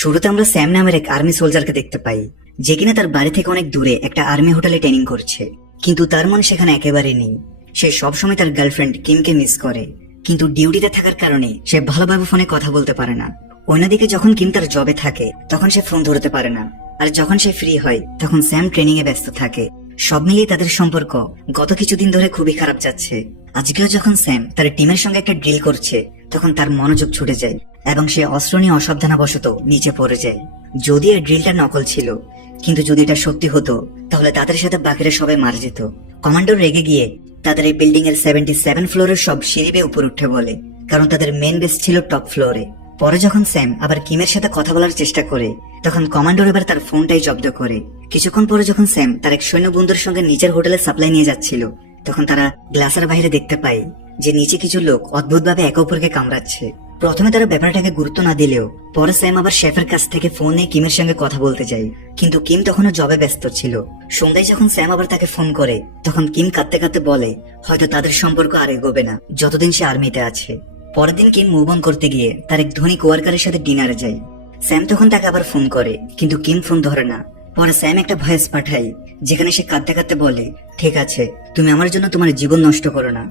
শুরুতে আমরা স্যাম নামের এক আর্মি সোলজারকে দেখতে পাই, যে কিনা তার বাড়ি থেকে অনেক দূরে একটা আর্মি হোটেলে ট্রেনিং করছে। কিন্তু তার মন সেখানে একেবারে নেই। সে সবসময় তার গার্লফ্রেন্ড কিমকে মিস করে, কিন্তু ডিউটিতে থাকার কারণে সে ভালোভাবে ফোনে কথা বলতে পারে না। অন্যদিকে যখন কিম তার জবে থাকে তখন সে ফোন ধরতে পারে না, আর যখন সে ফ্রি হয় তখন স্যাম ট্রেনিং এ ব্যস্ত থাকে। সব মিলিয়ে তাদের সম্পর্ক গত কিছুদিন ধরে খুবই খারাপ যাচ্ছে। আজকেও যখন স্যাম তার টিমের সঙ্গে একটা ড্রিল করছে তখন তার মনোযোগ ছুটে যায় এবং সে অস্ত্র নিয়ে অসাবধানবশত নিচে পড়ে যায়। যদি এই ড্রিলটা নকল ছিল, কিন্তু যদি এটা সত্যি হতো তাহলে তাদের সাথে বাকিরা সবাই মারা যেত। কমান্ডার রেগে গিয়ে তাদের এই বিল্ডিং এর 77 ফ্লোরের সব সিঁড়ি বেয়ে উপর উঠে বলে, কারণ তাদের মেন বেস ছিল টপ ফ্লোরে। পরে যখন স্যাম আবার কিমের সাথে কথা বলার চেষ্টা করে তখন কমান্ডার এবার তার ফোনটাই জব্দ করে। কিছুক্ষণ পরে যখন স্যাম তার এক সৈন্য বন্ধুর সঙ্গে নিচের হোটেলে সাপ্লাই নিয়ে যাচ্ছিল তখন তারা গ্লাসের বাইরে দেখতে পায় যে নিচে কিছু লোক অদ্ভুতভাবে একে অপরকে কামড়াচ্ছে। প্রথমে তারা ব্যাপারটাকে গুরুত্ব না দিলেও পরে স্যাম আবার শেফের কাছ থেকে ফোনে কিমের সঙ্গে কথা বলতে যায়, কিন্তু কিম তখনও জবে ব্যস্ত ছিল। সন্ধ্যায় যখন স্যাম আবার তাকে ফোন করে তখন কিম কাঁদতে কাঁদতে বলে হয়তো তাদের সম্পর্ক আর এগোবে না যতদিন সে আর্মিতে আছে। পরের দিন কিম মুভ অন করতে গিয়ে তার এক ধনী কোয়ার্কারের সাথে ডিনারে যায়। স্যাম তখন তাকে আবার ফোন করে, কিন্তু কিম ফোন ধরে না। পরে স্যাম একটা ভয়েস পাঠায় যেখানে সে কাঁদতে কাঁদতে বলে, ঠিক আছে, তুমি আমার জন্য তোমার জীবন নষ্ট করো না,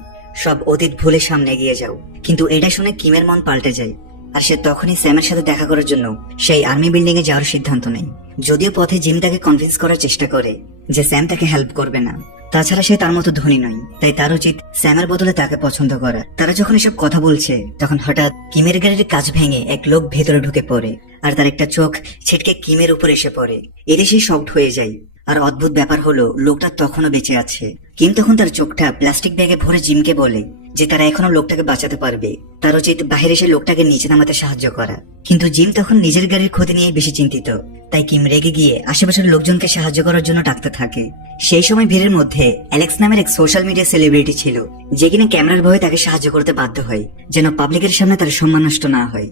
সব অতীত ভুলে সামনে এগিয়ে যাও। কিন্তু এটা শুনে কিমের মন পাল্টে যায়, আর সে তখনই স্যামের সাথে দেখা করার জন্য সেই আর্মি বিল্ডিং এ যাওয়ার সিদ্ধান্ত নেয়। যদিও পথে জিম তাকে কনভিন্স করার চেষ্টা করে যে স্যাম তাকে হেল্প করবে না, তাছাড়া সে তার মতো ধনী নয়, তাই তার উচিত স্যামের বদলে তাকে পছন্দ করা। তারা যখন এসব কথা বলছে তখন হঠাৎ কিমের গাড়ির কাঁচ ভেঙে এক লোক ভেতরে ঢুকে পড়ে, আর তার একটা চোখ ছিটকে কিমের উপর এসে পড়ে। এতে সে শকড হয়ে যায়। আর অদ্ভুত ব্যাপার হলো লোকটা তখনও বেঁচে আছে। কিম তখন তার চোখটা প্লাস্টিক ব্যাগে ভরে জিমকে বলে যে তারা এখনো লোকটাকে বাঁচাতে পারবে, তার উচিত বাইরে এসে লোকটাকে নিচে নামাতে সাহায্য করা। কিন্তু জিম তখন নিজের গাড়ির ক্ষতি নিয়ে বেশি চিন্তিত, তাই কিম রেগে গিয়ে আশেপাশের লোকজনকে সাহায্য করার জন্য ডাকতে থাকে। সেই সময় ভিড়ের মধ্যে অ্যালেক্স নামের এক সোশ্যাল মিডিয়া সেলিব্রিটি ছিল, যে কিনা ক্যামেরার ভয়ে তাকে সাহায্য করতে বাধ্য হয় যেন পাবলিকের সামনে তার সম্মান নষ্ট না হয়।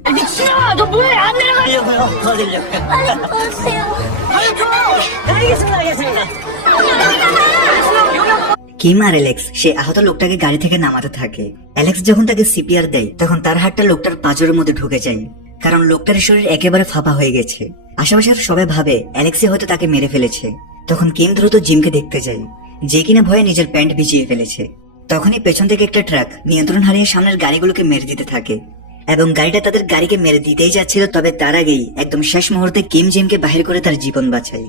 কিম আর অ্যালেক্স সে আহত লোকটাকে গাড়ি থেকে নামাতে থাকে। অ্যালেক্স যখন তাকে সিপিআর দেয় তখন তার হাতটা লোকটার পাঁজরের মধ্যে ঢুকে যায়, কারণ লোকটার শরীর একেবারে ফাঁপা হয়ে গেছে। আশেপাশের সবাই ভাবে অ্যালেক্সই হয়তো তাকে মেরে ফেলেছে। তখন কিম দ্রুত জিমকে দেখতে যায়, যে কিনা ভয়ে নিজের প্যান্ট ভিজিয়ে ফেলেছে। তখনই পেছন থেকে একটা ট্রাক নিয়ন্ত্রণ হারিয়ে সামনের গাড়িগুলোকে মেরে দিতে থাকে, এবং গাড়িটা তাদের গাড়িকে মেরে দিতেই যাচ্ছিল। তবে তার আগেই একদম শেষ মুহূর্তে কিম জিমকে বাহির করে তার জীবন বাঁচায়।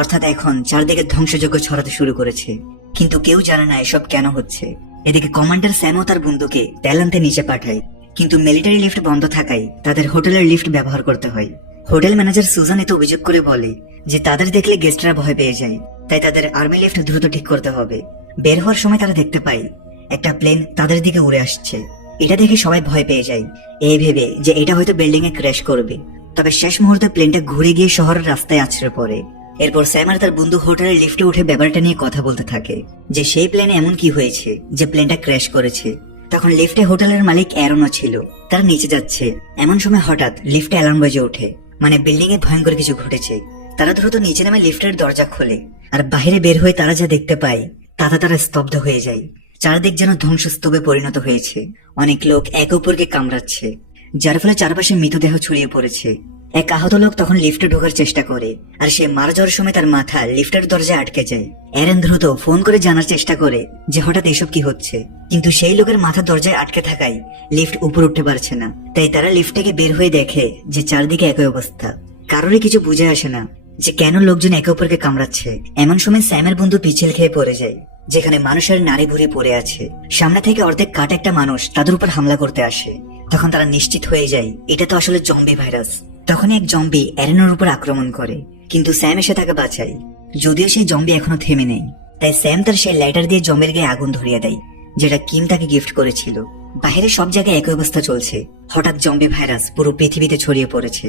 অর্থাৎ এখন চারদিকে ধ্বংসযজ্ঞ ছড়াতে শুরু করেছে, কিন্তু কেউ জানে না এসব কেন হচ্ছে। এদিকে কমান্ডার স্যামও তার বন্ধুকে ট্যালান্তে নিচে পাঠায়, কিন্তু মিলিটারি লিফট বন্ধ থাকায় তাদের হোটেলের লিফট ব্যবহার করতে হয়। হোটেল ম্যানেজার সুজান এতে অভিযোগ করে বলে যে তাদের দেখলে গেস্টরা ভয় পেয়ে যায়, তাই তাদের আর্মি লিফট দ্রুত ঠিক করতে হবে। বের হওয়ার সময় তারা দেখতে পায় একটা প্লেন তাদের দিকে উড়ে আসছে। এটা দেখে সবাই ভয় পেয়ে যায়, এই ভেবে যে এটা হয়তো বিল্ডিং এ ক্র্যাশ করবে। তবে শেষ মুহূর্তে প্লেনটা ঘুরে গিয়ে শহরের রাস্তায় আছড়ে পড়ে। এরপর স্যাম আর তার বন্ধু হোটেলের লিফটে উঠে ব্যাপারটা নিয়ে কথা বলতে থাকে যে সেই প্লেনে এমন কি হয়েছে যে প্লেনটা ক্র্যাশ করেছে। তখন লিফটে হোটেলের মালিক অ্যারনও ছিল, তারা নিচে যাচ্ছে। এমন সময় হঠাৎ লিফটে অ্যালার্ম বেজে ওঠে, মানে বিল্ডিং এ ভয়ঙ্কর কিছু ঘটেছে। তারা দ্রুত নিচে নামে লিফটের দরজা খোলে, আর বাইরে বের হয়ে তারা যা দেখতে পায় তাতে তারা স্তব্ধ হয়ে যায়। চারদিক যেন ধ্বংসস্তূপে পরিণত হয়েছে। অনেক লোক একে অপরকে কামড়াচ্ছে, যার ফলে চারপাশে মৃতদেহ ছড়িয়ে পড়েছে। এক আহত লোক তখন লিফটে ঢোকার চেষ্টা করে, আর সে মারা যাওয়ার সময় তার মাথা লিফটের দরজায় আটকে যায়। এরেন দ্রুত ফোন করে জানার চেষ্টা করে যে হঠাৎ এসব কি হচ্ছে, কিন্তু সেই লোকের মাথা দরজায় আটকে থাকায় লিফট উপর উঠতে পারছে না। তাই তারা লিফট থেকে বের হয়ে দেখে যে চারদিকে একই অবস্থা। কারোরই কিছু বুঝে আসে না যে কেন লোকজন একে অপরকে কামড়াচ্ছে। এমন সময় স্যামের বন্ধু পিছল খেয়ে পড়ে যায়, যেখানে মানুষের নাড়ি ভুড়ি পড়ে আছে। সামনে থেকে অর্ধেক কাটা একটা মানুষ তাদের উপর হামলা করতে আসে। তখন তারা নিশ্চিত হয়ে যায় এটা তো আসলে জম্বি ভাইরাস। তখনই এক জম্বি এরেনের উপর আক্রমণ করে, কিন্তু স্যাম এসে তাকে বাঁচায়। যদিও সেই জম্বি এখনো থেমে নেই, তাই স্যাম তার সেই লাইটার দিয়ে জম্বির গায়ে আগুন ধরিয়ে দেয়, যেটা কিম তাকে গিফট করেছিল। বাইরে সব জায়গায় একই অবস্থা চলছে। হঠাৎ জম্বি ভাইরাস পুরো পৃথিবীতে ছড়িয়ে পড়েছে,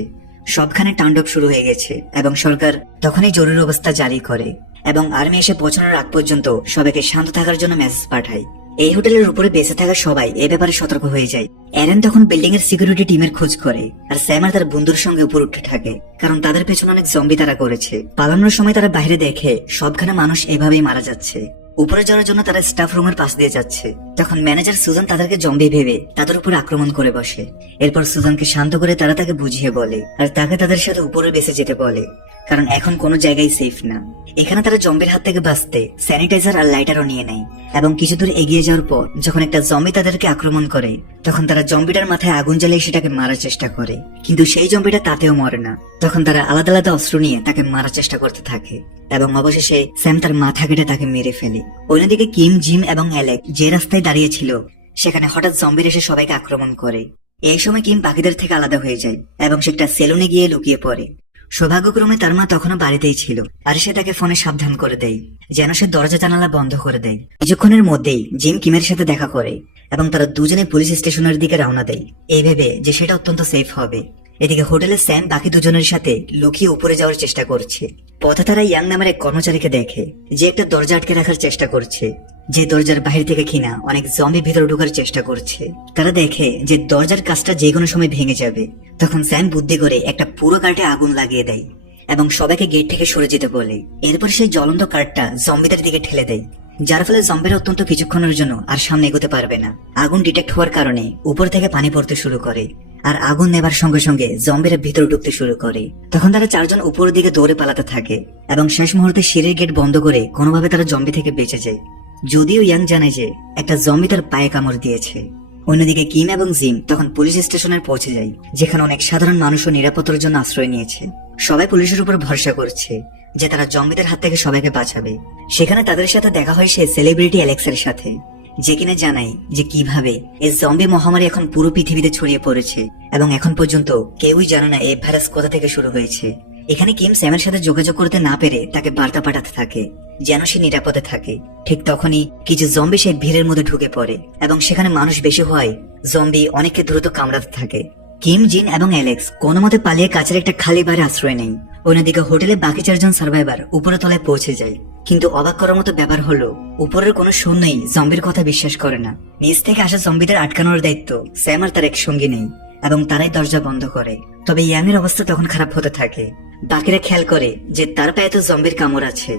সবখানে তাণ্ডব শুরু হয়ে গেছে, এবং সরকার তখনই জরুরি অবস্থা জারি করে এবং আর্মি এসে পৌঁছানোর আগ পর্যন্ত সবাইকে শান্ত থাকার জন্য মেসেজ পাঠায়। এই হোটেলের উপরে বেঁচে থাকা সবাই এ ব্যাপারে সতর্ক হয়ে যায়। এরেন তখন বিল্ডিং এর সিকিউরিটি টিমের খোঁজ করে, আর স্যাম আর তার বন্ধুর সঙ্গে উপর উঠতে থাকে, কারণ তাদের পেছনে অনেক জম্বি তারা করেছে। পালানোর সময় তারা বাইরে দেখে সবখানে মানুষ এভাবেই মারা যাচ্ছে। উপরে যাওয়ার জন্য তারা স্টাফ রুমের পাশ দিয়ে যাচ্ছে। তখন ম্যানেজার সুজান তাদেরকে জম্বি ভেবে তাদের উপর আক্রমণ করে বসে। এরপর সুজানকে শান্ত করে তারা তাকে বুঝিয়ে বলে আর তাকে তাদের সাথে উপরে বেসে যেতে বলে, কারণ এখন কোনো জায়গায় সেফ না। এখানে তারা জম্বির হাত থেকে বাঁচতে স্যানিটাইজার আর লাইটারও নিয়ে নেয় এবং কিছু দূর এগিয়ে যাওয়ার পর যখন একটা জম্বি তাদেরকে আক্রমণ করে তখন তারা জম্বিটার মাথায় আগুন জ্বালিয়ে সেটাকে মারার চেষ্টা করে, কিন্তু সেই জম্বিটা তাতেও মরে না। তখন তারা আলাদা আলাদা অস্ত্র নিয়ে তাকে মারার চেষ্টা করতে থাকে এবং অবশেষে স্যাম তার মাথা কেটে তাকে মেরে ফেলে। অন্যদিকে কিম, জিম এবং অ্যালেক যে রাস্তায় দাঁড়িয়ে ছিল সেখানে হঠাৎ জম্বির এসে সবাইকে আক্রমণ করে। এই সময় কিম বাকিদের থেকে আলাদা হয়ে যায় এবং সে একটা সেলুনে গিয়ে লুকিয়ে পড়ে। সৌভাগ্যক্রমে তার মা তখনও বাড়িতেই ছিল আর সে তাকে ফোনে সাবধান করে দেয় যেন সে দরজা জানালা বন্ধ করে দেয়। কিছুক্ষণের মধ্যেই জিম কিমের সাথে দেখা করে এবং তারা দুজনে পুলিশ স্টেশনের দিকে রওনা দেয়, এই ভেবে যে সেটা অত্যন্ত সেফ হবে। এদিকে হোটেলে স্যাম বাকি দুজনের সাথে লুকিয়ে উপরে যাওয়ার চেষ্টা করছে। পথে তারা ইয়াং নামের এক কর্মচারীকে দেখে যে একটা দরজা আটকে রাখার চেষ্টা করছে, যে দরজার বাহির থেকে কিনা অনেক জম্বি ভিতরে ঢোকার চেষ্টা করছে। তারা দেখে যে দরজার কাজটা যে কোনো সময় ভেঙে যাবে। তখন স্যাম বুদ্ধি করে একটা পুরো কার্টে আগুন লাগিয়ে দেয় এবং সবাইকে গেট থেকে সরে যেতে বলে। এরপর সেই জ্বলন্ত কার্টটা জম্বিদের দিকে ঠেলে দেয়, যার ফলে জম্বিরা অত্যন্ত কিছুক্ষণের জন্য আর সামনে এগোতে পারবে না। আগুন ডিটেক্ট হওয়ার কারণে উপর থেকে পানি পড়তে শুরু করে আর আগুন নেবার সঙ্গে সঙ্গে জম্বিরা ভিতরে ঢুকতে শুরু করে। তখন তারা চারজন উপরের দিকে দৌড়ে পালাতে থাকে এবং শেষ মুহূর্তে সিঁড়ির গেট বন্ধ করে কোনোভাবে তারা জম্বি থেকে বেঁচে যায়, যদিও ইয়াং জানে যে একটা জম্বি তার পায়ে কামড় দিয়েছে। অন্যদিকে কিম এবং জিম তখন পুলিশ স্টেশনে পৌঁছে যায়, যেখানে অনেক সাধারণ মানুষও নিরাপত্তার জন্য আশ্রয় নিয়েছে। সবাই পুলিশের উপর ভরসা করছে যে তারা জম্বিদের হাত থেকে সবাইকে বাঁচাবে। সেখানে তাদের সাথে দেখা হয় সেই সেলিব্রিটি অ্যালেক্সের সাথে, যে কিনা জানায় যে কিভাবে এই জম্বি মহামারী এখন পুরো পৃথিবীতে ছড়িয়ে পড়েছে এবং এখন পর্যন্ত কেউই জানে না এই ভাইরাস কোথা থেকে শুরু হয়েছে। এখানে কিম স্যামের সাথে যোগাযোগ করতে না পেরে তাকে বার্তা পাঠাতে থাকে যেন সে নিরাপদে থাকে। ঠিক তখনই কিছু জম্বি সেই ভিড়ের মধ্যে ঢুকে পড়ে এবং সেখানে মানুষ বেশি হওয়ায় জম্বি অনেককে দ্রুত কামড়াতে থাকে। কিম, জিন এবং অ্যালেক্স কোনো মতে পালিয়ে কাছের একটা খালি বাড়ি আশ্রয় নেয়। অন্যদিকে হোটেলে বাকি চারজন সার্ভাইভার উপরে তলায় পৌঁছে যায়, কিন্তু অবাক করার মতো ব্যাপার হলো উপরের কোনো সৈন্যই জম্বির কথা বিশ্বাস করে না। নিচ থেকে আসা জম্বিদের আটকানোর দায়িত্ব স্যাম আর তার এক সঙ্গী নেই এবং তারাই দরজা বন্ধ করে। তবে ইয়াং এর অবস্থা তখন খারাপ হতে থাকে। বাকিরা খেয়াল করে যে তার পায়ে তো জম্বির কামড় আছে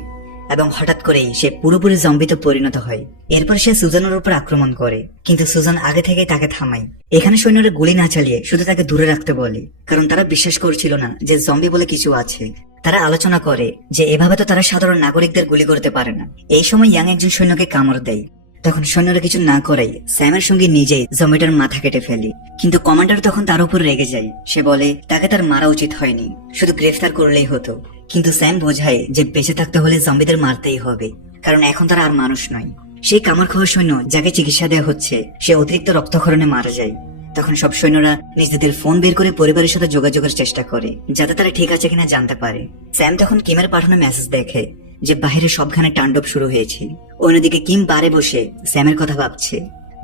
এবং হঠাৎ করেই সে পুরোপুরি জম্বিতে পরিণত হয়। এরপর সে সুজানের উপর আক্রমণ করে, কিন্তু সুজান আগে থেকেই তাকে থামায়। এখানে সৈন্যরা গুলি না চালিয়ে শুধু তাকে দূরে রাখতে বলে, কারণ তারা বিশ্বাস করছিল না যে জম্বি বলে কিছু আছে। তারা আলোচনা করে যে এভাবে তো তারা সাধারণ নাগরিকদের গুলি করতে পারে না। এই সময় ইয়াং একজন সৈন্যকে কামড় দেয়। তখন সৈন্যরা কিছু না করেই স্যামের সঙ্গে নিজেই জম্বিটার মাথা কেটে ফেলে, কিন্তু কমান্ডার তখন তার উপর রেগে যায়। সে বলে তাকে তার মারা উচিত হয়নি, শুধু গ্রেফতার করলেই হতো। কিন্তু স্যাম বোঝায় যে বেঁচে থাকতে হলে জম্বিদের মারতেই হবে, কারণ এখন তারা আর মানুষ নয়। সেই কামড় খাওয়া সৈন্য যাকে চিকিৎসা দেওয়া হচ্ছে সে অতিরিক্ত রক্তক্ষরণে মারা যায়। তখন সব সৈন্যরা নিজেদের ফোন বের করে পরিবারের সাথে যোগাযোগের চেষ্টা করে যাতে তারা ঠিক আছে কিনা জানতে পারে। স্যাম তখন কিমের পাঠানো মেসেজ দেখে যে বাহিরে সবখানে তাণ্ডব শুরু হয়েছে। অন্যদিকে কিম বারে বসে স্যামের কথা ভাবছে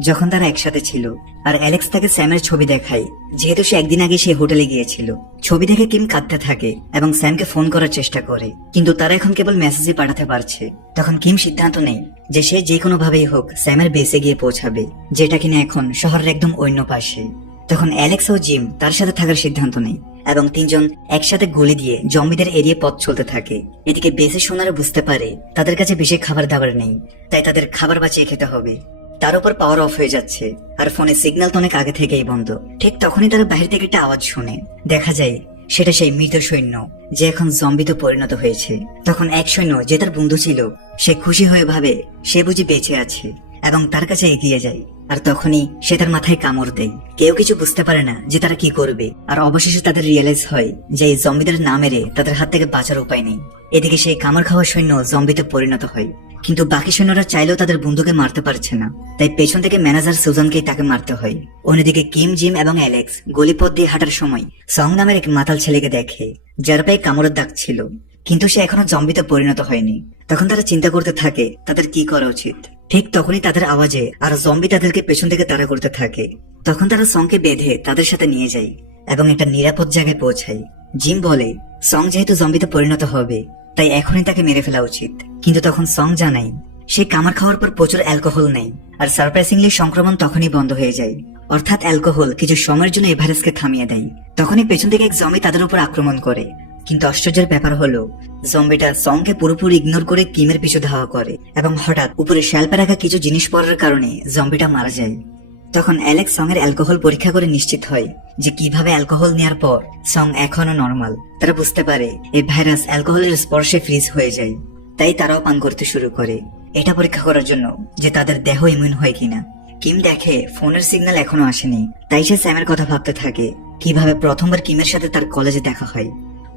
যখন তারা একসাথে ছিল, আর অ্যালেক্স তাকে স্যামের ছবি দেখায় যেহেতু সে একদিন আগে সেই হোটেলে গিয়েছিল। ছবি দেখে কিম কাঁদতে থাকে এবং স্যামকে ফোন করার চেষ্টা করে, কিন্তু তারা এখন কেবল মেসেজই পাঠাতে পারছে। তখন কিম সিদ্ধান্ত নেয় যে সে যে কোনো ভাবেই হোক স্যামের বেসে গিয়ে পৌঁছাবে, যেটা কিনা এখন শহরের একদম অন্য পাশে। তখন অ্যালেক্স ও জিম তার সাথে থাকার সিদ্ধান্ত নেয় এবং তিনজন একসাথে গুলি দিয়ে জম্বিদের এড়িয়ে পথ চলতে থাকে। এদিকে বেসে সোনারা বুঝতে পারে তাদের কাছে বেশি খাবার দাবার নেই, তাই তাদের খাবার বাঁচিয়ে খেতে হবে। তার উপর পাওয়ার অফ হয়ে যাচ্ছে আর ফোনে সিগন্যাল তো অনেক আগে থেকেই বন্ধ। ঠিক তখনই তারা বাহির থেকে একটা আওয়াজ শুনে। দেখা যায় সেটা সেই মৃত সৈন্য যে এখন জম্বিতে পরিণত হয়েছে। তখন এক সৈন্য যে তার বন্ধু ছিল সে খুশি হয়ে ভাবে সে বুঝি বেঁচে আছে এবং তার কাছে এগিয়ে যায়, আর তখনই সে তার মাথায় কামড় দেয়। কেউ কিছু বুঝতে পারে না যে তারা কি করবে, আর অবশেষে তাদের রিয়েলাইজ হয় যে এই জম্বিদের না মেরে তাদের হাত থেকে বাঁচার উপায় নেই। এদিকে সেই কামড় খাওয়া সৈন্য জম্বিতে পরিণত হয়, কিন্তু বাকি সৈন্যরা চাইলেও তাদের বন্ধুকে মারতে পারছে না, তাই পেছন থেকে ম্যানেজার সুজানকেই তাকে মারতে হয়। অন্যদিকে কিম, জিম এবং অ্যালেক্স গলিপথ দিয়ে হাঁটার সময় সং নামের এক মাতাল ছেলেকে দেখে যার পায়ে কামড়ের দাগ ছিল, কিন্তু সে এখনো জম্বিতে পরিণত হয়নি। তখন তারা চিন্তা করতে থাকে তাদের কি করা উচিত। ঠিক তখনই তাদের আওয়াজে আর জম্বি তাদেরকে পেছন থেকে তাড়া করতে থাকে। তখন তারা সংকে বেঁধে তাদের সাথে নিয়ে যায় এবং একটা নিরাপদ জায়গায় পৌঁছায়। জিম বলে সং যেহেতু জম্বিতে পরিণত হবে তাই এখনই তাকে মেরে ফেলা উচিত, কিন্তু তখন সং জানায় সে কামড় খাওয়ার পর প্রচুর অ্যালকোহল নেই, আর সারপ্রাইজিংলি সংক্রমণ তখনই বন্ধ হয়ে যায়, অর্থাৎ অ্যালকোহল কিছু সময়ের জন্য এই ভাইরাসকে থামিয়ে দেয়। তখনই পেছন থেকে এক জম্বি তাদের উপর আক্রমণ করে। কিন্তু আশ্চর্যের ব্যাপার হলো জম্বিটা সংকে পুরোপুরি ইগনোর করে কিমের পিছু ধাওয়া করে এবং হঠাৎ উপরে শেলফে রাখা কিছু জিনিস পড়ার কারণে জম্বিটা মারা যায়। তখন অ্যালেক্স সং এর অ্যালকোহল পরীক্ষা করে নিশ্চিত হয় যে কিভাবে অ্যালকোহল নেওয়ার পর সং এখনো নর্মাল। তারা বুঝতে পারে এই ভাইরাস অ্যালকোহলের স্পর্শে ফ্রিজ হয়ে যায়, তাই তারাও পান করতে শুরু করে এটা পরীক্ষা করার জন্য যে তাদের দেহ ইমিউন হয় কিনা। কিম দেখে ফোনের সিগন্যাল এখনো আসেনি, তাই সে স্যামের কথা ভাবতে থাকে কিভাবে প্রথমবার কিমের সাথে তার কলেজে দেখা হয়।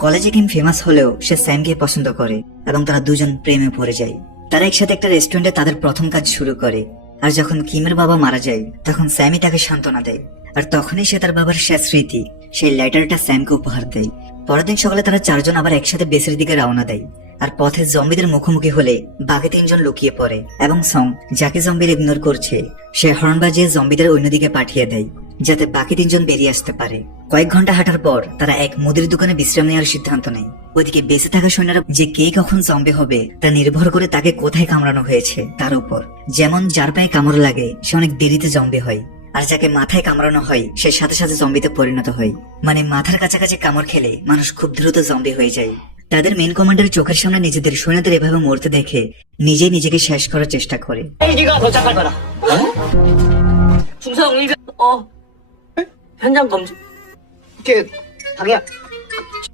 কলেজে কিম ফেমাস হলেও সে স্যামকে পছন্দ করে এবং তারা দুজন প্রেমে পড়ে যায়। তারা একসাথে একটা রেস্টুরেন্টে তাদের প্রথম কাজ শুরু করে। আর যখন কিমের বাবা মারা যায় তখন স্যামই তাকে সান্ত্বনা দেয়, আর তখনই সে তার বাবার শেষ স্মৃতি সেই লেটারটা স্যামকে উপহার দেয়। পরের দিন সকালে তারা চারজন আবার একসাথে বেসের দিকে রওনা দেয়। আর পথে জম্বিদের মুখোমুখি হলে বাকি তিনজন লুকিয়ে পড়ে এবং সং যাকে জম্বির ইগনোর করছে সে হর্ন বাজিয়ে জম্বিদের অন্যদিকে পাঠিয়ে দেয় যাতে বাকি তিনজন বেরিয়ে আসতে পারে। কয়েক ঘন্টা হাঁটার পর তারা এক মুদির দোকানে বিশ্রাম নেওয়ার সিদ্ধান্ত নেয়। ওইদিকে বেঁচে থাকা সৈন্যরা যে কে কখন জম্বি হবে তা নির্ভর করে তাকে কোথায় কামড়ানো হয়েছে তার উপর। যেমন যার পায়ে কামড় লাগে সে অনেক দেরিতে জম্বি হয়, আর যাকে মাথায় কামড়ানো হয় সে সাথে সাথে জম্বিতে পরিণত হয়। মানে মাথার কাছাকাছি কামড় খেলে মানুষ খুব দ্রুত জম্বি হয়ে যায়। তাদের মেন কমান্ডার চোখের সামনে নিজেদের সৈন্যদের এভাবে মরতে দেখে নিজেই নিজেকে শেষ করার চেষ্টা করে। 헬기가 도착할 거다. 중성 일병, 현장 검증. 자기야.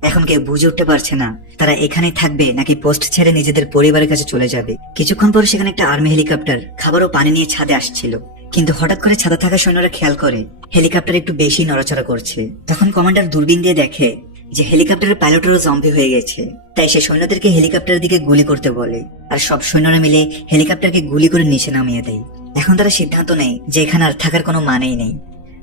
এখন কেউ বুঝে উঠতে পারছে না তারা এখানে থাকবে নাকি পোস্ট ছেড়ে নিজেদের পরিবারের কাছে চলে যাবে। কিছুক্ষণ পর সেখানে একটা আর্মি হেলিকপ্টার খাবার ও পানি নিয়ে ছাদে আসছিল, কিন্তু হঠাৎ করে ছাদে থাকা সৈন্যরা খেয়াল করে হেলিকপ্টার একটু বেশি নড়াচড়া করছে। তখন কমান্ডার দূরবীন দিয়ে দেখে যে হেলিকপ্টারের পাইলটেরও জম্বি হয়ে গেছে, তাই সে সৈন্যদেরকে হেলিকপ্টারের দিকে গুলি করতে বলে আর সব সৈন্যরা মিলে হেলিকপ্টারকে গুলি করে নিচে নামিয়ে দেয়। এখন তারা সিদ্ধান্ত নেয় যে এখানে আর থাকার কোনো মানেই নেই,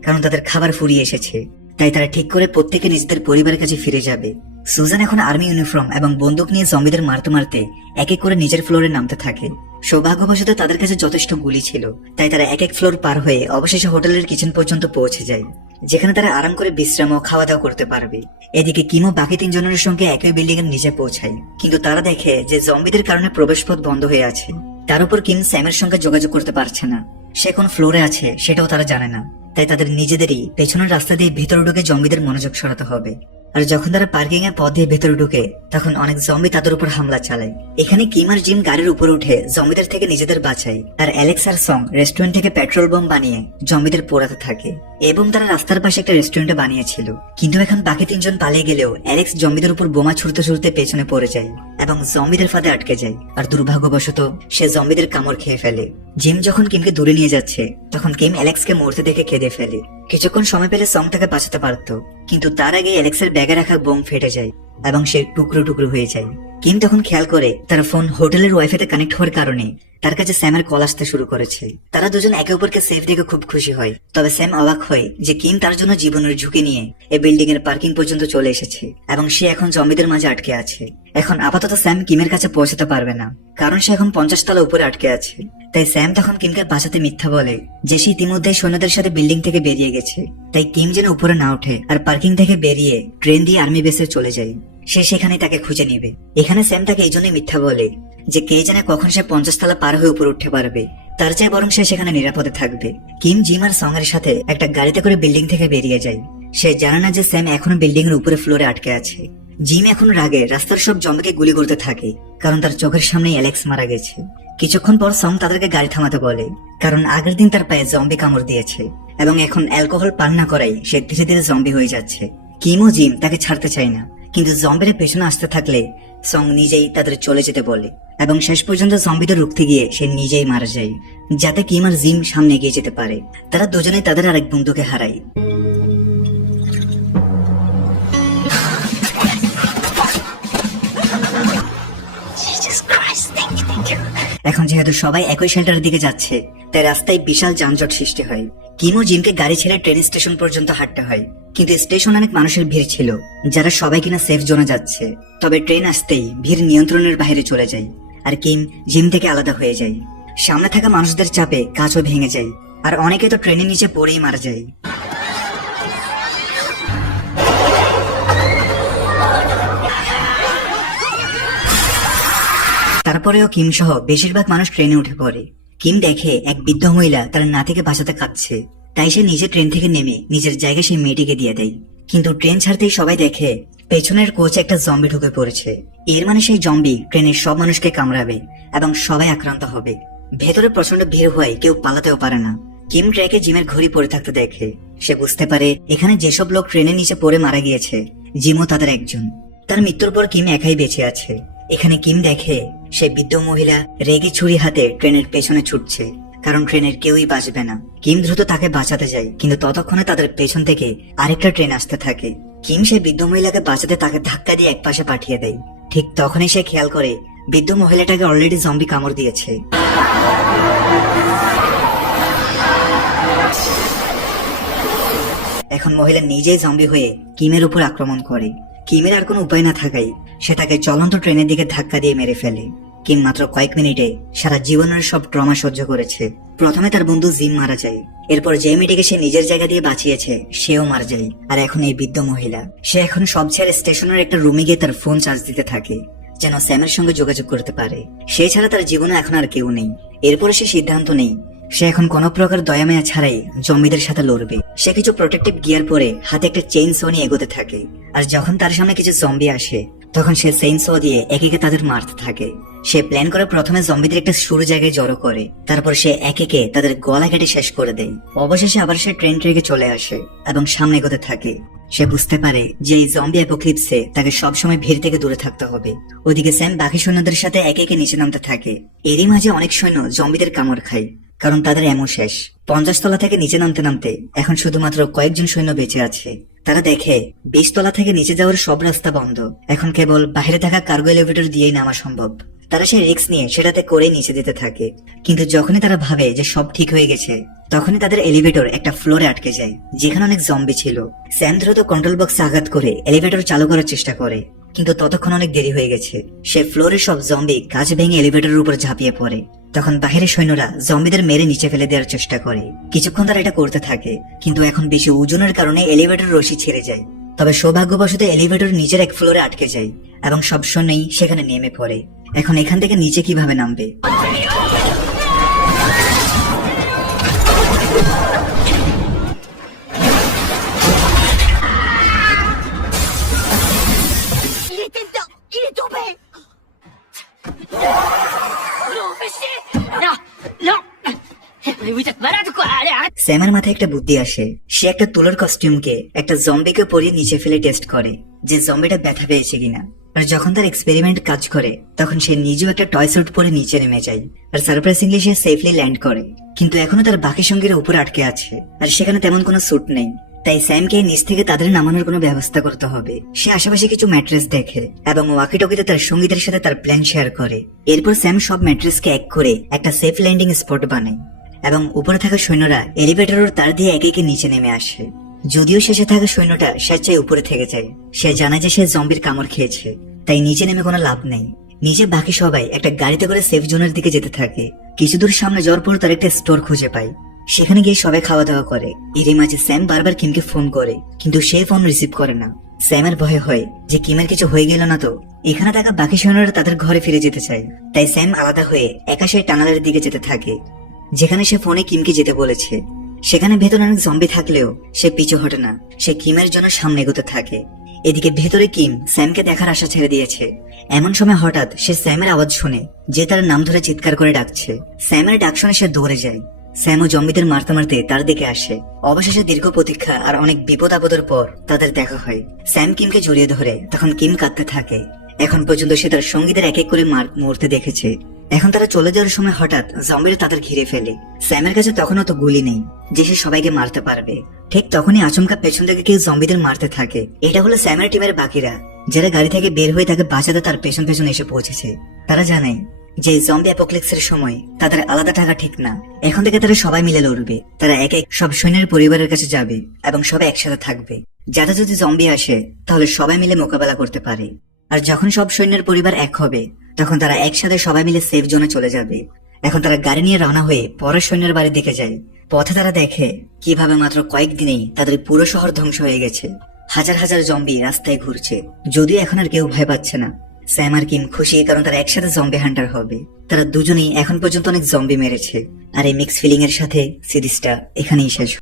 কারণ তাদের খাবার ফুরিয়ে এসেছে। তাই তারা ঠিক করে প্রত্যেকে নিজেদের পরিবারের কাছে ফিরে যাবে। সুজান এখন আর্মি ইউনিফর্ম এবং বন্দুক নিয়ে জম্বিদের মারতে মারতে এক এক করে নিজের ফ্লোরে নামতে থাকে। সৌভাগ্যবশত তাদের কাছে যথেষ্ট গুলি ছিল, তাই তারা এক এক ফ্লোর পার হয়ে অবশেষে হোটেলের কিচেন পর্যন্ত পৌঁছে যায়, যেখানে তারা আরাম করে বিশ্রাম ও খাওয়া দাওয়া করতে পারবে। এদিকে কিমো বাকি তিনজনের সঙ্গে একই বিল্ডিং এর নিচে পৌঁছায়, কিন্তু তারা দেখে যে জম্বিদের কারণে প্রবেশপথ বন্ধ হয়ে আছে। তার উপর কিম স্যামের সঙ্গে যোগাযোগ করতে পারছে না, সে কোন ফ্লোরে আছে সেটাও তারা জানে না। তাই তাদের নিজেদেরই পেছনের রাস্তা দিয়ে ভেতরে ঢুকে জম্বিদের মনোযোগ সরাতে হবে। আর যখন তারা পার্কিং এর পথ দিয়ে ভেতরে ঢুকে তখন অনেক জম্বি তাদের উপর হামলা চালায়। এখানে কিম আর জিম গাড়ির উপরে উঠে জম্বিদের থেকে নিজেদের বাঁচায়, আর অ্যালেক্স আর সং রেস্টুরেন্ট থেকে পেট্রোল বোম বানিয়ে জম্বিদের পোড়াতে থাকে। এবং তারা রাস্তার পাশে একটা রেস্টুরেন্টে বানিয়েছিল, কিন্তু এখন বাকি তিনজন পালিয়ে গেলেও অ্যালেক্স জম্বিদের উপর বোমা ছুড়তে ছুড়তে পেছনে পড়ে যায় এবং জম্বিদের ফাঁদে আটকে যায়, আর দুর্ভাগ্যবশত সে জম্বিদের কামড় খেয়ে ফেলে। জিম যখন কিমকে দূরে নিয়ে যাচ্ছে তখন কিম অ্যালেক্সকে মরতে দেখে কেঁদে ফেলে। কিছুক্ষণ সময় পেলে সং তাকে বাঁচাতে পারত, কিন্তু তার আগে অ্যালেক্সের ব্যাগে রাখা বোম ফেটে যায় এবং সে টুকরো টুকরো হয়ে যায়। কিম তখন খেয়াল করে তার ফোন হোটেলের ওয়াইফাইতে কানেক্ট হওয়ার কারণে তার কাছে স্যামের কল আসতে শুরু করেছে। তারা দুজন একে অপরকে সেফ দেখে খুব খুশি হয়, তবে স্যাম অবাক হয় যে কিম তার জন্য জীবনের ঝুঁকি নিয়ে এই বিল্ডিং এর পার্কিং পর্যন্ত চলে এসেছে এবং সে এখন জম্বিদের মাঝে আটকে আছে। এখন আপাতত স্যাম কিমের কাছে পৌঁছাতে পারবে না, কারণ সে এখন 50 তলা উপরে আটকে আছে। তাই স্যাম তখন কিমকে বাঁচাতে মিথ্যা বলে যে সে ইতিমধ্যে সৈন্যদের সাথে বিল্ডিং থেকে বেরিয়ে গেছে, তাই কিম যেন উপরে না ওঠে আর পার্কিং থেকে বেরিয়ে ট্রেন দিয়ে আর্মি বেসে চলে যায়। সে সেখানে তাকে খুঁজে নিবে। এখানে স্যাম তাকে এই জন্যই মিথ্যা বলে যে কে জানে কখন সে 50 তলা পার হয়ে উপরে উঠতে পারবে, তার চেয়ে বরং সে সেখানে নিরাপদে থাকবে। কিম জিম আর সং এর সাথে একটা গাড়িতে করে বিল্ডিং থেকে বেরিয়ে যায়। সে জানে না যে স্যাম এখনো বিল্ডিং এর উপরে ফ্লোরে আটকে আছে। জিম এখন রাগে রাস্তার সব জম্বিকে গুলি করতে থাকে, কারণ তার চোখের সামনেই অ্যালেক্স মারা গেছে। কিছুক্ষণ পর সং তাদেরকে গাড়ি থামাতে বলে, কারণ আগের দিন তার পায়ে জম্বি কামড় দিয়েছে এবং এখন অ্যালকোহল পান না করাই সে ধীরে ধীরে জম্বি হয়ে যাচ্ছে। কিম ও জিম তাকে ছাড়তে চায় না, কিন্তু জম্বিরা পেছনে আসতে থাকলে সং নিজেই তাদের চলে যেতে বলে এবং শেষ পর্যন্ত জম্বিদের রুখতে গিয়ে সে নিজেই মারা যায়, যাতে কিম আর জিম সামনে এগিয়ে যেতে পারে। তারা দুজনেই তাদের আরেক বন্ধুকে হারায়। এখন যেহেতু সবাই একই শেল্টারের দিকে যাচ্ছে তাই রাস্তায় বিশাল যানজট সৃষ্টি হয়। কিম ও জিমকে গাড়ি ছেড়ে ট্রেন স্টেশন পর্যন্ত হাঁটতে হয়, কিন্তু স্টেশন অনেক মানুষের ভিড় ছিল যারা সবাই কিনা সেফ জোনে যাচ্ছে। তবে ট্রেন আসতেই ভিড় নিয়ন্ত্রণের বাইরে চলে যায় আর কিম জিম থেকে আলাদা হয়ে যায়। সামনে থাকা মানুষদের চাপে কাঁচও ভেঙে যায় আর অনেকে তো ট্রেনের নিচে পড়েই মারা যায়। তারপরেও কিম সহ বেশিরভাগ মানুষ ট্রেনে উঠে পড়ে। কিম দেখে এক বৃদ্ধ মহিলা তার নাতিকে বাঁচাতে কাঁদছে, তাই সে নিজে ট্রেন থেকে নেমে নিজের জায়গায় সেই মেয়েটিকে দিয়ে দেয়। কিন্তু ট্রেন ছাড়তেই সবাই দেখে পেছনের কোচে একটা জম্বি ঢুকে পড়েছে। এর মানে সেই জম্বি ট্রেনের সব মানুষকে কামড়াবে এবং সবাই আক্রান্ত হবে। ভেতরে প্রচন্ড ভিড় হওয়ায় কেউ পালাতেও পারে না। কিম ট্র্যাকে জিমের ঘড়ি পড়ে থাকতে দেখে সে বুঝতে পারে এখানে যেসব লোক ট্রেনের নিচে পড়ে মারা গিয়েছে জিমও তাদের একজন। তার মৃত্যুর পর কিম একাই বেঁচে আছে। এখানে কিম দেখে সে বৃদ্ধ মহিলা রেগে ছুরি হাতে ট্রেনের পেছনে ছুটছে, কারণ ট্রেনের কেউই বাঁচবে না। কিম দ্রুত তাকে বাঁচাতে যায়, কিন্তু ততক্ষণে তাদের পেছন থেকে আরেকটা ট্রেন আসতে থাকে। কিম সেই বৃদ্ধ মহিলাকে বাঁচাতে তাকে ধাক্কা দিয়ে একপাশে পাঠিয়ে দেয়। ঠিক তখনই সে খেয়াল করে বৃদ্ধ মহিলাটাকে অলরেডি জম্বি কামড় দিয়েছে। এখন মহিলা নিজেই জম্বি হয়ে কিমের উপর আক্রমণ করে। কিমের আর কোনো উপায় না থাকায় সে তাকে চলন্ত ট্রেনের দিকে ধাক্কা দিয়ে মেরে ফেলে। কিম মাত্র কয়েক মিনিটে সারা জীবনের সব ট্রমা সহ্য করেছে। প্রথমে তার বন্ধু জিম মারা যায়, এরপর যে মেয়েটিকে সে নিজের জায়গা দিয়ে বাঁচিয়েছে সেও মারা যায়, আর এখন এই বৃদ্ধ মহিলা। সে এখন সব ছেড়ে স্টেশনের একটা রুমে গিয়ে তার ফোন চার্জ দিতে থাকে যেন স্যামের সঙ্গে যোগাযোগ করতে পারে। সে ছাড়া তার জীবনে এখন আর কেউ নেই। এরপরে সে সিদ্ধান্ত নেই সে এখন কোন প্রকার দয়ামায়া ছাড়াই জম্বিদের সাথে লড়বে। সে কিছু প্রোটেক্টিভ গিয়ার পরে হাতে একটা চেইন সো নিয়ে এগোতে থাকে, আর যখন তার সামনে কিছু জম্বি আসে তখন সে চেইন সো দিয়ে একে একে তাদের মারতে থাকে। সে প্ল্যান করে প্রথমে জম্বিদের একটা শুরু জায়গায় জড়ো করে, তারপর সে একে একে তাদের গলা কেটে শেষ করে দেয়। অবশেষে আবার সে ট্রেন ট্রেকে চলে আসে এবং সামনে এগোতে থাকে। সে বুঝতে পারে যে এই জম্বি অ্যাপোক্লিপসে তাকে সবসময় ভিড় থেকে দূরে থাকতে হবে। ওদিকে স্যাম বাকি সৈন্যদের সাথে একে একে নিচে নামতে থাকে। এরই মাঝে অনেক সৈন্য জম্বিদের কামড় খায়, কারণ তাদের এমন শেষ। 50 তলা থেকে নিচে নামতে নামতে এখন শুধুমাত্র কয়েকজন সৈন্য বেঁচে আছে। তারা দেখে 20 তলা থেকে নিচে যাওয়ার সব রাস্তা বন্ধ, এখন কেবল বাইরে থাকা কার্গো এলিভেটর দিয়েই নামা সম্ভব। তারা সেই রিস্ক নিয়ে সেটাতে করে নিচে দিতে থাকে, কিন্তু যখনই তারা ভাবে যে সব ঠিক হয়ে গেছে তখনই তাদের এলিভেটর একটা ফ্লোরে আটকে যায় যেখানে অনেক জম্বি ছিল। স্যাম দ্রুত কন্ট্রোল বক্সে আঘাত করে এলিভেটর চালু করার চেষ্টা করে, কিন্তু ততক্ষণ অনেক দেরি হয়ে গেছে। সে ফ্লোরের সব জম্বি কাঁচ ভেঙে এলিভেটরের উপর ঝাঁপিয়ে পড়ে। তখন বাহিরের সৈন্যরা জম্বিদের মেরে নিচে ফেলে দেওয়ার চেষ্টা করে। কিছুক্ষণ তারা এটা করতে থাকে, কিন্তু এখন বেশি ওজনের কারণে এলিভেটর রশি ছেড়ে যায়। তবে সৌভাগ্যবশত এলিভেটর নিচের এক ফ্লোরে আটকে যায় এবং সব সৈন্যই সেখানে নেমে পড়ে। এখন এখান থেকে নিচে কিভাবে নামবে? স্যামের মাথায় একটা বুদ্ধি আসে। সে একটা তুলোর কস্টিউমকে একটা জম্বিকে পরিয়ে নিচে ফেলে টেস্ট করে যে জম্বিটা ব্যথা পেয়েছে কিনা। আর যখন তার এক্সপেরিমেন্ট কাজ করে তখন সে নিজেও একটা টয় স্যুট পরে নিচে নেমে যায়, আর সারপ্রাইজিংলি সে সেফলি ল্যান্ড করে। কিন্তু এখনো তার বাকি সঙ্গীরা উপরে আটকে আছে, আর সেখানে তেমন কোনো স্যুট নেই। তাই স্যামকে নিচ থেকে তাদের নামানোর কোনো ব্যবস্থা করতে হবে। সে আশেপাশে কিছু ম্যাট্রেস দেখে এবং ওয়াকি টকিতে তার সঙ্গীদের সাথে তার প্ল্যান শেয়ার করে। এরপর স্যাম সব ম্যাট্রেসকে এক করে একটা সেফ ল্যান্ডিং স্পট বানায় এবং উপরে থাকা সৈন্যরা এলিভেটরের তার দিয়ে একে একে নিচে নেমে আসে। যদিও শেষে থাকা সৈন্যটা স্বেচ্ছায় উপরে থেকে যায়। সে জানে যে সে জম্বির কামড় খেয়েছে, তাই নিচে নেমে কোনো লাভ নেই। নিচে বাকি সবাই একটা গাড়িতে করে সেফ জোনের দিকে যেতে থাকে। কিছু দূর সামনে যাওয়ার পর তার একটা স্টোর খুঁজে পায়। সেখানে গিয়ে সবাই খাওয়া দাওয়া করে। এরই মাঝে স্যাম বারবার কিমকে ফোন করে, কিন্তু সে ফোন রিসিভ করে না। স্যামের ভয় হয় যে কিমের কিছু হয়ে গেল না তো। এখানে থাকা বাকি সৈন্যরা তাদের ঘরে ফিরে যেতে চায়, তাই স্যাম আলাদা হয়ে একা সেই টানেলের দিকে যেতে থাকে যেখানে সে ফোনে কিমকে যেতে বলেছে। সেখানে ভেতরে অনেক জম্বি থাকলেও সে পিছু হটে না, সে কিমের জন্য সামনে এগোতে থাকে। এদিকে ভেতরে কিম স্যামকে দেখার আশা ছেড়ে দিয়েছে। এমন সময় হঠাৎ সে স্যামের আওয়াজ শুনে, যে তার নাম ধরে চিৎকার করে ডাকছে। স্যামের ডাক শুনে সে দৌড়ে যায়। স্যামও জম্বিদের মারতে মারতে তার দিকে আসে। অবশেষে দীর্ঘ প্রতীক্ষা আর অনেক বিপদ আপদের পর তাদের দেখা হয়। স্যাম কিমকে জড়িয়ে ধরে, তখন কিম কাঁদতে থাকে। এখন পর্যন্ত সে তার সঙ্গীদের এক এক করে মরতে দেখেছে। এখন তারা চলে যাওয়ার সময় হঠাৎ জম্বিরা তাদের ঘিরে ফেলে। স্যামের কাছে তখনও তো গুলি নেই যে সে সবাইকে মারতে পারবে। ঠিক তখনই আচমকা পেছন থেকে কেউ জম্বিদের মারতে থাকে। এটা হলো স্যামের টিমের বাকিরা, যারা গাড়ি থেকে বের হয়ে তাকে বাঁচাতে তার পেছন পেছন এসে পৌঁছেছে। তারা জানে যে জম্বি অ্যাপোক্লিপসের সময় তাদের আলাদা থাকা ঠিক না। এখন থেকে তারা সবাই মিলে লড়বে। তারা এক এক সব সৈন্যের পরিবারের কাছে যাবে এবং সবাই একসাথে থাকবে, যাতে যদি জম্বি আসে তাহলে সবাই মিলে মোকাবেলা করতে পারে। আর যখন সব সৈন্যের পরিবার এক হবে তখন তারা একসাথে সবাই মিলে সেফ জোনে চলে যাবে। এখন তারা গাড়ি নিয়ে রওনা হয়ে পরের সৈন্যের বাড়ির দিকে যায়। পথে তারা দেখে কিভাবে মাত্র কয়েকদিনেই তাদের পুরো শহর ধ্বংস হয়ে গেছে। হাজার হাজার জম্বি রাস্তায় ঘুরছে, যদিও এখন আর কেউ ভয় পাচ্ছে না। স্যাম আর কিম খুশি, কারণ তারা একসাথে জম্বি হান্টার হবে। তারা দুজনেই এখন পর্যন্ত অনেক জম্বি মেরেছে। আর এই মিক্স ফিলিং এর সাথে সিরিজটা এখানেই শেষ।